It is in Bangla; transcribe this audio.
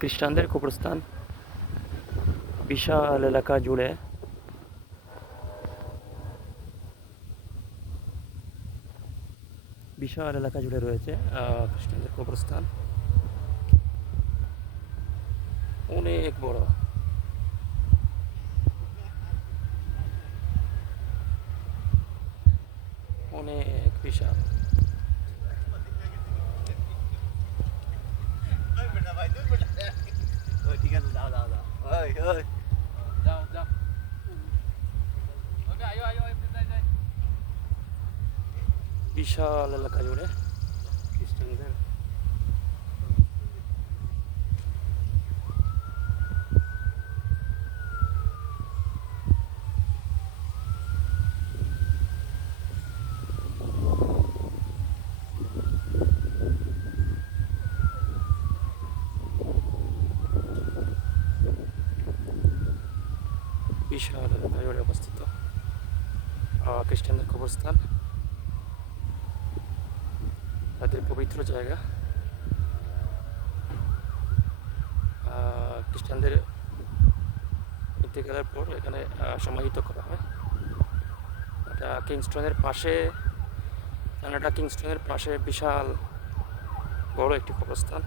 খ্রিস্টানদের কবরস্থান বিশাল এলাকা জুড়ে। বিশাল এলাকা জুড়ে রয়েছে খ্রিস্টানদের কবরস্থান, অনেক বড়। অনেক বিশাল। ঠিক আছে, যাও যাও যাও, ওই ওই যাও যাও, ওকে আয়ো আয়ো, যাই যাই। বিশাল এলাকা জুড়ে খ্রিস্টানদের বিশাল এলাকা জুড়ে অবস্থিত খ্রিস্টানদের কবরস্থান, তাদের পবিত্র জায়গা। খ্রিস্টানদের ইন্তেকালের পর এখানে সমাহিত করা হয়। এটা কিংস্টনের পাশে, কানাডা কিংস্টনের পাশে বিশাল বড় একটি কবরস্থান।